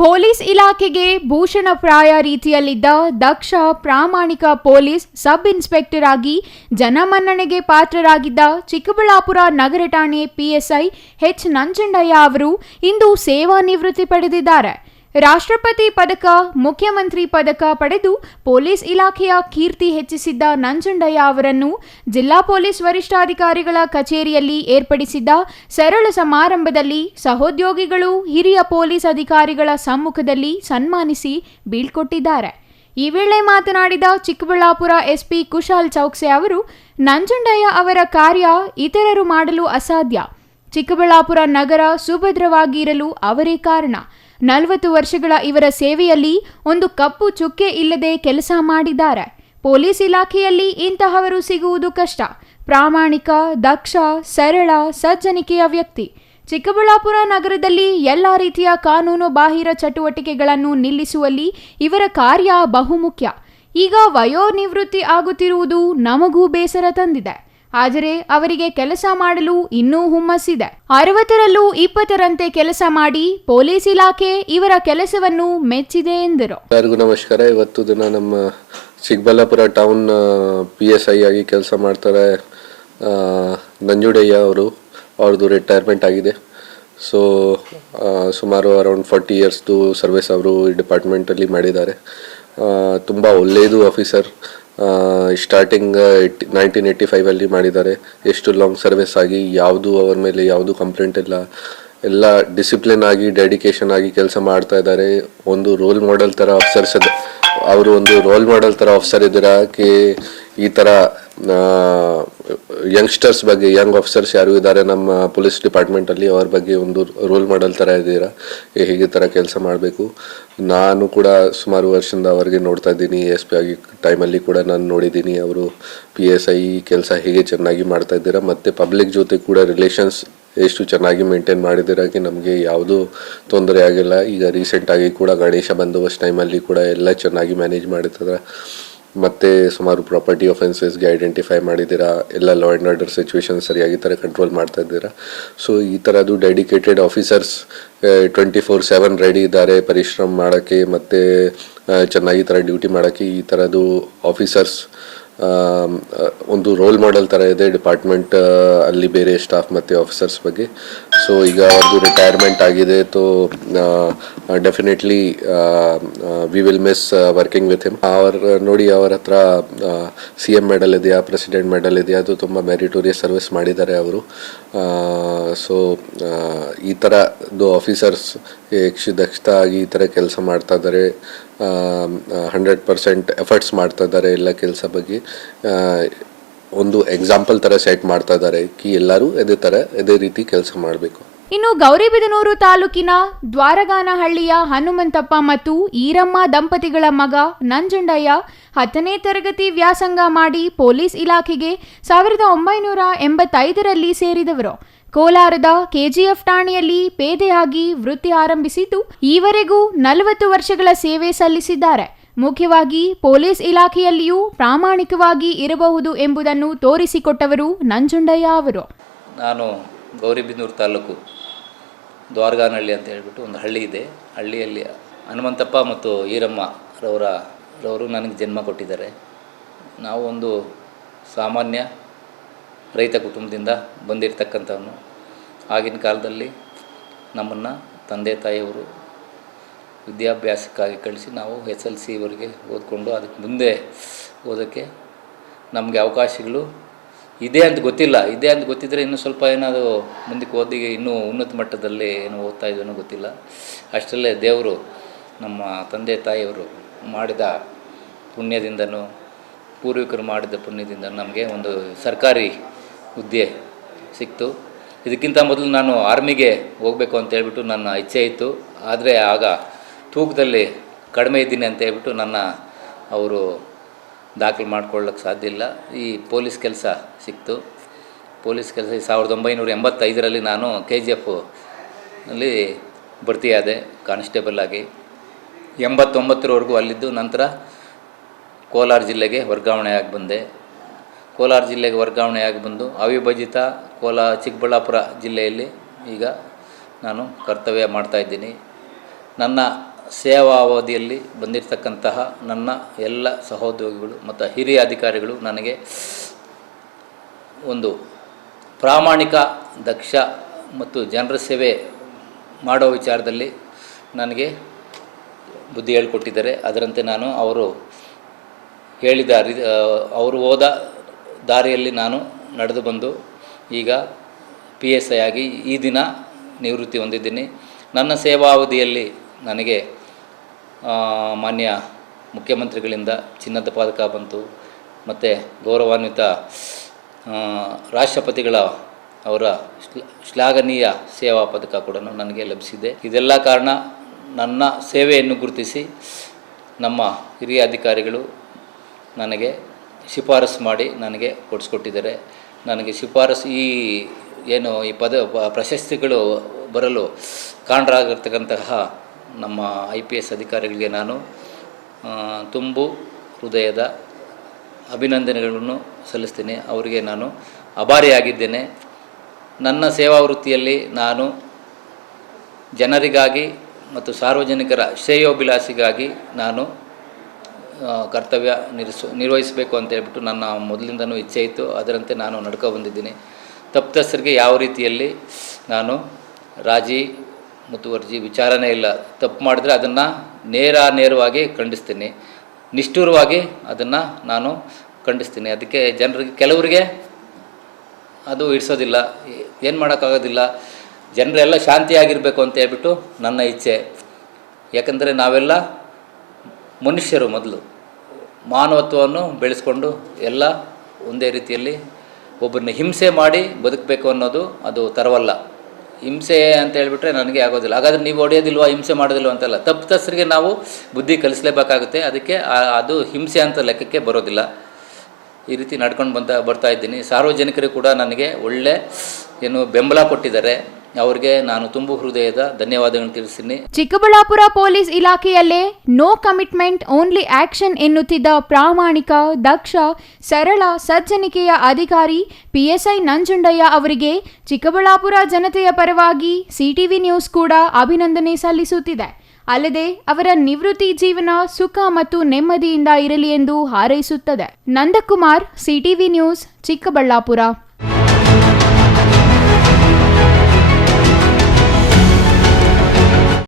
Police ಇಲಾಖೆಗೆ ಭೂಷಣಪ್ರಾಯ ರೀತಿಯಲ್ಲಿದ್ದ ದಕ್ಷ ಪ್ರಾಮಾಣಿಕ police sub inspector ಆಗಿ ಜನಮನ್ನಣೆಗೆ ಪಾತ್ರರಾಗಿದ್ದ ಚಿಕ್ಕಬಳ್ಳಾಪುರ ನಗರ ಠಾಣೆ ಪಿಎಸ್ಐ ಎಚ್ ನಂಜುಂಡಯ್ಯ ಅವರು ಇಂದು ಸೇವಾ ನಿವೃತ್ತಿ ಪಡೆದಿದ್ದಾರೆ. ರಾಷ್ಟ್ರಪತಿ ಪದಕ, ಮುಖ್ಯಮಂತ್ರಿ ಪದಕ ಪಡೆದು ಪೊಲೀಸ್ ಇಲಾಖೆಯ ಕೀರ್ತಿ ಹೆಚ್ಚಿಸಿದ್ದ ನಂಜುಂಡಯ್ಯ ಅವರನ್ನು ಜಿಲ್ಲಾ ಪೊಲೀಸ್ ವರಿಷ್ಠಾಧಿಕಾರಿಗಳ ಕಚೇರಿಯಲ್ಲಿ ಏರ್ಪಡಿಸಿದ್ದ ಸರಳ ಸಮಾರಂಭದಲ್ಲಿ ಸಹೋದ್ಯೋಗಿಗಳು, ಹಿರಿಯ ಪೊಲೀಸ್ ಅಧಿಕಾರಿಗಳ ಸಮ್ಮುಖದಲ್ಲಿ ಸನ್ಮಾನಿಸಿ ಬೀಳ್ಕೊಟ್ಟಿದ್ದಾರೆ. ಈ ವೇಳೆ ಮಾತನಾಡಿದ ಚಿಕ್ಕಬಳ್ಳಾಪುರ ಎಸ್ಪಿ ಕುಶಾಲ್ ಚೌಕ್ಸೆ ಅವರು, ನಂಜುಂಡಯ್ಯ ಅವರ ಕಾರ್ಯ ಇತರರು ಮಾಡಲು ಅಸಾಧ್ಯ. ಚಿಕ್ಕಬಳ್ಳಾಪುರ ನಗರ ಸುಭದ್ರವಾಗಿ ಇರಲು ಅವರೇ ಕಾರಣ. 40 ವರ್ಷಗಳ ಇವರ ಸೇವೆಯಲ್ಲಿ ಒಂದು ಕಪ್ಪು ಚುಕ್ಕೆ ಇಲ್ಲದೆ ಕೆಲಸ ಮಾಡಿದ್ದಾರೆ. ಪೊಲೀಸ್ ಇಲಾಖೆಯಲ್ಲಿ ಇಂತಹವರು ಸಿಗುವುದು ಕಷ್ಟ. ಪ್ರಾಮಾಣಿಕ, ದಕ್ಷ, ಸರಳ, ಸಜ್ಜನಿಕೆಯ ವ್ಯಕ್ತಿ. ಚಿಕ್ಕಬಳ್ಳಾಪುರ ನಗರದಲ್ಲಿ ಎಲ್ಲ ರೀತಿಯ ಕಾನೂನು ಬಾಹಿರ ಚಟುವಟಿಕೆಗಳನ್ನು ನಿಲ್ಲಿಸುವಲ್ಲಿ ಇವರ ಕಾರ್ಯ ಬಹುಮುಖ್ಯ. ಈಗ ವಯೋನಿವೃತ್ತಿ ಆಗುತ್ತಿರುವುದು ನಮಗೂ ಬೇಸರ ತಂದಿದೆ. ಆದರೆ ಅವರಿಗೆ ಕೆಲಸ ಮಾಡಲು ಇನ್ನೂ ಹುಮ್ಮಸ್ಸಿದೆ. 60ರಲ್ಲೂ 20ರಂತೆ ಕೆಲಸ ಮಾಡಿ ಪೊಲೀಸ್ ಇಲಾಖೆ ಇವರ ಕೆಲಸವನ್ನು ಮೆಚ್ಚಿದೆ ಎಂದರು. ಎಲ್ಲರಿಗೂ ನಮಸ್ಕಾರ. ಇವತ್ತು ದಿನ ನಮ್ಮ ಚಿಕ್ಕಬಳ್ಳಾಪುರ ಟೌನ್ PSI ಆಗಿ ಕೆಲಸ ಮಾಡ್ತಾರೆ ನಂಜುಂಡಯ್ಯ ಅವರು. ಅವ್ರದ್ದು ರಿಟೈರ್ಮೆಂಟ್ ಆಗಿದೆ. ಸೊ ಸುಮಾರು ಅರೌಂಡ್ 40 ಇಯರ್ಸ್ದು ಸರ್ವಿಸ್ ಅವರು ಈ ಡಿಪಾರ್ಟ್ಮೆಂಟಲ್ಲಿ ಮಾಡಿದ್ದಾರೆ. ತುಂಬ ಒಳ್ಳೆಯದು ಆಫೀಸರ್. ಸ್ಟಾರ್ಟಿಂಗ್ 1985 ಮಾಡಿದ್ದಾರೆ. ಎಷ್ಟು ಲಾಂಗ್ ಸರ್ವಿಸ್ ಆಗಿ ಯಾವುದು ಅವ್ರ ಮೇಲೆ ಯಾವುದು ಕಂಪ್ಲೇಂಟ್ ಇಲ್ಲ. ಎಲ್ಲ ಡಿಸಿಪ್ಲಿನ್ ಆಗಿ ಡೆಡಿಕೇಶನ್ ಆಗಿ ಕೆಲಸ ಮಾಡ್ತಾ ಇದ್ದಾರೆ. ಒಂದು ರೋಲ್ ಮಾಡೆಲ್ ಥರ ಆಫೀಸರ್ಸ್ ಅವರು ಒಂದು ರೋಲ್ ಮಾಡೆಲ್ ಥರ ಆಫೀಸರ್ ಇದ್ದೀರಾ ಕಿ ಈ ಥರ ಯಂಗ್ಸ್ಟರ್ಸ್ ಬಗ್ಗೆ, ಯಂಗ್ ಆಫೀಸರ್ಸ್ ಯಾರು ಇದ್ದಾರೆ ನಮ್ಮ ಪೊಲೀಸ್ ಡಿಪಾರ್ಟ್ಮೆಂಟಲ್ಲಿ, ಅವ್ರ ಬಗ್ಗೆ ಒಂದು ರೋಲ್ ಮಾಡೆಲ್ ಥರ ಇದ್ದೀರಾ. ಹೀಗೆ ಥರ ಕೆಲಸ ಮಾಡಬೇಕು. ನಾನು ಕೂಡ ಸುಮಾರು ವರ್ಷದಿಂದ ಅವರಿಗೆ ನೋಡ್ತಾ ಇದ್ದೀನಿ. SP ಆಗಿ ಟೈಮಲ್ಲಿ ಕೂಡ ನಾನು ನೋಡಿದ್ದೀನಿ. ಅವರು PSI ಕೆಲಸ ಹೇಗೆ ಚೆನ್ನಾಗಿ ಮಾಡ್ತಾ ಇದ್ದೀರಾ, ಮತ್ತು ಪಬ್ಲಿಕ್ ಜೊತೆ ಕೂಡ ರಿಲೇಷನ್ಸ್ ಎಷ್ಟು ಚೆನ್ನಾಗಿ ಮೇಂಟೈನ್ ಮಾಡಿದಿರಾಗಿ ನಮಗೆ ಯಾವುದೂ ತೊಂದರೆ ಆಗಿಲ್ಲ. ಈಗ ರೀಸೆಂಟಾಗಿ ಕೂಡ ಗಣೇಶ ಬಂದೋಬಸ್ತ್ ಟೈಮಲ್ಲಿ ಕೂಡ ಎಲ್ಲ ಚೆನ್ನಾಗಿ ಮ್ಯಾನೇಜ್ ಮಾಡಿದ್ದಾರೆ. ಮತ್ತು ಸುಮಾರು ಪ್ರಾಪರ್ಟಿ ಒಫೆನ್ಸಸ್ಗೆ ಐಡೆಂಟಿಫೈ ಮಾಡಿದ್ದೀರಾ. ಎಲ್ಲ ಲಾ ಆ್ಯಂಡ್ ಆರ್ಡರ್ ಸಿಚುವೇಶನ್ ಸರಿಯಾಗಿ ಥರ ಕಂಟ್ರೋಲ್ ಮಾಡ್ತಾ ಇದ್ದೀರಾ. ಸೊ ಈ ಥರದ್ದು ಡೆಡಿಕೇಟೆಡ್ ಆಫೀಸರ್ಸ್ 24/7 ರೆಡಿ ಇದ್ದಾರೆ ಪರಿಶ್ರಮ ಮಾಡೋಕ್ಕೆ ಮತ್ತು ಚೆನ್ನಾಗಿ ಥರ ಡ್ಯೂಟಿ ಮಾಡೋಕ್ಕೆ. ಈ ಥರದ್ದು ಆಫೀಸರ್ಸ್ ಒಂದು ರೋಲ್ ಮಾಡೆಲ್ ಥರ ಇದೆ ಡಿಪಾರ್ಟ್ಮೆಂಟ್ ಅಲ್ಲಿ ಬೇರೆ ಸ್ಟಾಫ್ ಮತ್ತು ಆಫೀಸರ್ಸ್ ಬಗ್ಗೆ. ಸೊ ಈಗ ಅವ್ರದ್ದು ರಿಟೈರ್ಮೆಂಟ್ ಆಗಿದೆ. ತೋ definitely we will miss working with him. ನೋಡಿ ಅವ್ರ ಹತ್ರ CM ಮೆಡಲ್ ಇದೆಯಾ, ಪ್ರೆಸಿಡೆಂಟ್ ಮೆಡಲ್ ಇದೆಯಾ, ಅದು ತುಂಬ ಮೆರಿಟೋರಿಯಸ್ ಸರ್ವಿಸ್ ಮಾಡಿದ್ದಾರೆ ಅವರು. ಸೊ ಈ ಥರದ್ದು ಆಫೀಸರ್ಸ್ ದಕ್ಷತಾ ಆಗಿ ಈ ಥರ ಕೆಲಸ ಮಾಡ್ತಾ ಇದ್ದಾರೆ. 100% ಎಫರ್ಟ್ಸ್ ಮಾಡ್ತಾ ಇದ್ದಾರೆ ಎಲ್ಲ ಕೆಲಸ ಬಗ್ಗೆ. ಒಂದು ಎಕ್ಸಾಂಪಲ್ ಥರ ಸೆಟ್ ಮಾಡ್ತಾ ಇದ್ದಾರೆ ಕಿ ಎಲ್ಲರೂ ಇದೇ ರೀತಿ ಕೆಲಸ ಮಾಡಬೇಕು. ಇನ್ನು ಗೌರಿಬಿದನೂರು ತಾಲೂಕಿನ ದ್ವಾರಗಾನಹಳ್ಳಿಯ ಹನುಮಂತಪ್ಪ ಮತ್ತು ಈರಮ್ಮ ದಂಪತಿಗಳ ಮಗ ನಂಜುಂಡಯ್ಯ 10ನೇ ತರಗತಿ ವ್ಯಾಸಂಗ ಮಾಡಿ ಪೊಲೀಸ್ ಇಲಾಖೆಗೆ 1985ರಲ್ಲಿ ಸೇರಿದವರು. ಕೋಲಾರದ KGF ಠಾಣೆಯಲ್ಲಿ ಪೇದೆಯಾಗಿ ವೃತ್ತಿ ಆರಂಭಿಸಿದ್ದು ಈವರೆಗೂ 40 ವರ್ಷಗಳ ಸೇವೆ ಸಲ್ಲಿಸಿದ್ದಾರೆ. ಮುಖ್ಯವಾಗಿ ಪೊಲೀಸ್ ಇಲಾಖೆಯಲ್ಲಿಯೂ ಪ್ರಾಮಾಣಿಕವಾಗಿ ಇರಬಹುದು ಎಂಬುದನ್ನು ತೋರಿಸಿಕೊಟ್ಟವರು ನಂಜುಂಡಯ್ಯ ಅವರು. ನಾನು ಗೌರಿಬಿದನೂರು ತಾಲೂಕು ದ್ವಾರಗಾನಹಳ್ಳಿ ಅಂತ ಹೇಳ್ಬಿಟ್ಟು ಒಂದು ಹಳ್ಳಿ ಇದೆ. ಹಳ್ಳಿಯಲ್ಲಿ ಹನುಮಂತಪ್ಪ ಮತ್ತು ಈರಮ್ಮ ರವರು ನನಗೆ ಜನ್ಮ ಕೊಟ್ಟಿದ್ದಾರೆ. ನಾವು ಒಂದು ಸಾಮಾನ್ಯ ರೈತ ಕುಟುಂಬದಿಂದ ಬಂದಿರತಕ್ಕಂಥವನು. ಆಗಿನ ಕಾಲದಲ್ಲಿ ನಮ್ಮನ್ನು ತಂದೆ ತಾಯಿಯವರು ವಿದ್ಯಾಭ್ಯಾಸಕ್ಕಾಗಿ ಕಳಿಸಿ ನಾವು SLCವರೆಗೆ ಓದ್ಕೊಂಡು ಅದಕ್ಕೆ ಮುಂದೆ ಓದೋಕ್ಕೆ ನಮಗೆ ಅವಕಾಶಗಳು ಇದೆ ಅಂತ ಗೊತ್ತಿದ್ದರೆ ಇನ್ನೂ ಸ್ವಲ್ಪ ಏನಾದರೂ ಮುಂದಕ್ಕೆ ಓದಿ ಇನ್ನೂ ಉನ್ನತ ಮಟ್ಟದಲ್ಲಿ ಏನು ಓದ್ತಾ ಇದ್ದನೋ ಗೊತ್ತಿಲ್ಲ. ಅಷ್ಟರಲ್ಲೇ ದೇವರು ನಮ್ಮ ತಂದೆ ತಾಯಿಯವರು ಮಾಡಿದ ಪುಣ್ಯದಿಂದನೂ ಪೂರ್ವಿಕರು ಮಾಡಿದ ಪುಣ್ಯದಿಂದ ನಮಗೆ ಒಂದು ಸರ್ಕಾರಿ ಹುದ್ದೆ ಸಿಕ್ತು. ಇದಕ್ಕಿಂತ ಮೊದಲು ನಾನು ಆರ್ಮಿಗೆ ಹೋಗಬೇಕು ಅಂತ ಹೇಳ್ಬಿಟ್ಟು ನನ್ನ ಇಚ್ಛೆ ಇತ್ತು. ಆದರೆ ಆಗ ತೂಕದಲ್ಲಿ ಕಡಿಮೆ ಇದ್ದೀನಿ ಅಂತ ಹೇಳ್ಬಿಟ್ಟು ಅವರು ದಾಖಲೆ ಮಾಡ್ಕೊಳ್ಳೋಕ್ಕೆ ಸಾಧ್ಯ ಇಲ್ಲ. ಈ ಪೊಲೀಸ್ ಕೆಲಸ ಸಿಕ್ತು. ಪೊಲೀಸ್ ಕೆಲಸ 1985ರಲ್ಲಿ ನಾನು KGF ಅಲ್ಲಿ ಭರ್ತಿಯಾದೆ ಕಾನ್ಸ್ಟೇಬಲ್ ಆಗಿ. 89ರವರೆಗೂ ಅಲ್ಲಿದ್ದು ನಂತರ ಕೋಲಾರ ಜಿಲ್ಲೆಗೆ ವರ್ಗಾವಣೆಯಾಗಿ ಬಂದೆ. ಕೋಲಾರ ಜಿಲ್ಲೆಗೆ ವರ್ಗಾವಣೆಯಾಗಿ ಬಂದು ಅವಿಭಜಿತ ಚಿಕ್ಕಬಳ್ಳಾಪುರ ಜಿಲ್ಲೆಯಲ್ಲಿ ಈಗ ನಾನು ಕರ್ತವ್ಯ ಮಾಡ್ತಾಯಿದ್ದೀನಿ. ನನ್ನ ಸೇವಾವಧಿಯಲ್ಲಿ ಬಂದಿರತಕ್ಕಂತಹ ನನ್ನ ಎಲ್ಲ ಸಹೋದ್ಯೋಗಿಗಳು ಮತ್ತು ಹಿರಿಯ ಅಧಿಕಾರಿಗಳು ನನಗೆ ಒಂದು ಪ್ರಾಮಾಣಿಕ, ದಕ್ಷ ಮತ್ತು ಜನರ ಸೇವೆ ಮಾಡೋ ವಿಚಾರದಲ್ಲಿ ನನಗೆ ಬುದ್ಧಿ ಹೇಳಿಕೊಟ್ಟಿದ್ದಾರೆ. ಅದರಂತೆ ನಾನು ಅವರು ಹೇಳಿದ ಅವರು ಹೋದ ದಾರಿಯಲ್ಲಿ ನಾನು ನಡೆದು ಬಂದು ಈಗ PSI ಆಗಿ ಈ ದಿನ ನಿವೃತ್ತಿ ಹೊಂದಿದ್ದೀನಿ. ನನ್ನ ಸೇವಾವಧಿಯಲ್ಲಿ ನನಗೆ ಮಾನ್ಯ ಮುಖ್ಯಮಂತ್ರಿಗಳಿಂದ ಚಿನ್ನದ ಪದಕ ಬಂತು, ಮತ್ತು ಗೌರವಾನ್ವಿತ ರಾಷ್ಟ್ರಪತಿಗಳ ಅವರ ಶ್ಲಾಘನೀಯ ಸೇವಾ ಪದಕ ಕೂಡ ನನಗೆ ಲಭಿಸಿದೆ. ಇದೆಲ್ಲ ಕಾರಣ ನನ್ನ ಸೇವೆಯನ್ನು ಗುರುತಿಸಿ ನಮ್ಮ ಹಿರಿಯ ಅಧಿಕಾರಿಗಳು ನನಗೆ ಶಿಫಾರಸು ಮಾಡಿ ನನಗೆ ಕೊಡಿಸ್ಕೊಟ್ಟಿದ್ದಾರೆ. ನನಗೆ ಶಿಫಾರಸು ಈ ಪ್ರಶಸ್ತಿಗಳು ಬರಲು ಕಾರಣರಾಗಿರ್ತಕ್ಕಂತಹ ನಮ್ಮ IPS ಅಧಿಕಾರಿಗಳಿಗೆ ನಾನು ತುಂಬು ಹೃದಯದ ಅಭಿನಂದನೆಗಳನ್ನು ಸಲ್ಲಿಸ್ತೀನಿ. ಅವರಿಗೆ ನಾನು ಆಭಾರಿಯಾಗಿದ್ದೇನೆ. ನನ್ನ ಸೇವಾ ವೃತ್ತಿಯಲ್ಲಿ ನಾನು ಜನರಿಗಾಗಿ ಮತ್ತು ಸಾರ್ವಜನಿಕರ ಶ್ರೇಯೋಭಿಲಾಷಿಗಾಗಿ ನಾನು ಕರ್ತವ್ಯ ನಿರ್ವಹಿಸಬೇಕು ಅಂತ ಹೇಳ್ಬಿಟ್ಟು ನನ್ನ ಮೊದಲಿಂದನೂ ಇಚ್ಛೆ ಇತ್ತು. ಅದರಂತೆ ನಾನು ನಡ್ಕೊ ಬಂದಿದ್ದೀನಿ. ತಪ್ಪಿತಸ್ಥರಿಗೆ ಯಾವ ರೀತಿಯಲ್ಲಿ ನಾನು ರಾಜಿ ಮುತುವರ್ಜಿ ವಿಚಾರನೇ ಇಲ್ಲ. ತಪ್ಪು ಮಾಡಿದ್ರೆ ಅದನ್ನು ನೇರವಾಗಿ ಖಂಡಿಸ್ತೀನಿ, ನಿಷ್ಠುರವಾಗಿ ಅದನ್ನು ನಾನು ಖಂಡಿಸ್ತೀನಿ. ಅದಕ್ಕೆ ಜನರಿಗೆ ಕೆಲವರಿಗೆ ಅದು ಇಡಿಸೋದಿಲ್ಲ, ಏನು ಮಾಡೋಕ್ಕಾಗೋದಿಲ್ಲ. ಜನರೆಲ್ಲ ಶಾಂತಿಯಾಗಿರಬೇಕು ಅಂತ ಹೇಳ್ಬಿಟ್ಟು ನನ್ನ ಇಚ್ಛೆ. ಯಾಕಂದರೆ ನಾವೆಲ್ಲ ಮನುಷ್ಯರು, ಮೊದಲು ಮಾನವತ್ವವನ್ನು ಬೆಳೆಸ್ಕೊಂಡು ಎಲ್ಲ ಒಂದೇ ರೀತಿಯಲ್ಲಿ ಒಬ್ಬರನ್ನ ಹಿಂಸೆ ಮಾಡಿ ಬದುಕಬೇಕು ಅನ್ನೋದು ಅದು ತರವಲ್ಲ. ಹಿಂಸೆ ಅಂತ ಹೇಳ್ಬಿಟ್ರೆ ನನಗೆ ಆಗೋದಿಲ್ಲ. ಹಾಗಾದರೆ ನೀವು ಹೊಡೆಯೋದಿಲ್ವ, ಹಿಂಸೆ ಮಾಡೋದಿಲ್ವ ಅಂತಲ್ಲ. ತಪ್ಪಿತಸ್ಥರಿಗೆ ನಾವು ಬುದ್ಧಿ ಕಲಿಸಲೇಬೇಕಾಗುತ್ತೆ. ಅದಕ್ಕೆ ಅದು ಹಿಂಸೆ ಅಂತ ಲೆಕ್ಕಕ್ಕೆ ಬರೋದಿಲ್ಲ. ಈ ರೀತಿ ನಡ್ಕೊಂಡು ಬರ್ತಾ ಇದ್ದೀನಿ. ಸಾರ್ವಜನಿಕರು ಕೂಡ ನನಗೆ ಒಳ್ಳೆ ಬೆಂಬಲ ಕೊಟ್ಟಿದ್ದಾರೆ. ಅವರಿಗೆ ನಾನು ತುಂಬು ಹೃದಯದ ಧನ್ಯವಾದಗಳನ್ನು ತಿಳಿಸ್ತೀನಿ. ಚಿಕ್ಕಬಳ್ಳಾಪುರ ಪೊಲೀಸ್ ಇಲಾಖೆಯಲ್ಲೇ ನೋ ಕಮಿಟ್ಮೆಂಟ್ ಓನ್ಲಿ ಆಕ್ಷನ್ ಎನ್ನುತ್ತಿದ್ದ ಪ್ರಾಮಾಣಿಕ, ದಕ್ಷ, ಸರಳ, ಸಜ್ಜನಿಕೆಯ ಅಧಿಕಾರಿ PSI ನಂಜುಂಡಯ್ಯ ಅವರಿಗೆ ಚಿಕ್ಕಬಳ್ಳಾಪುರ ಜನತೆಯ ಪರವಾಗಿ CTV ನ್ಯೂಸ್ ಕೂಡ ಅಭಿನಂದನೆ ಸಲ್ಲಿಸುತ್ತಿದೆ. ಅಲ್ಲದೆ ಅವರ ನಿವೃತ್ತಿ ಜೀವನ ಸುಖ ಮತ್ತು ನೆಮ್ಮದಿಯಿಂದ ಇರಲಿ ಎಂದು ಹಾರೈಸುತ್ತದೆ. Nandakumar, CTV news, Chikkaballapur.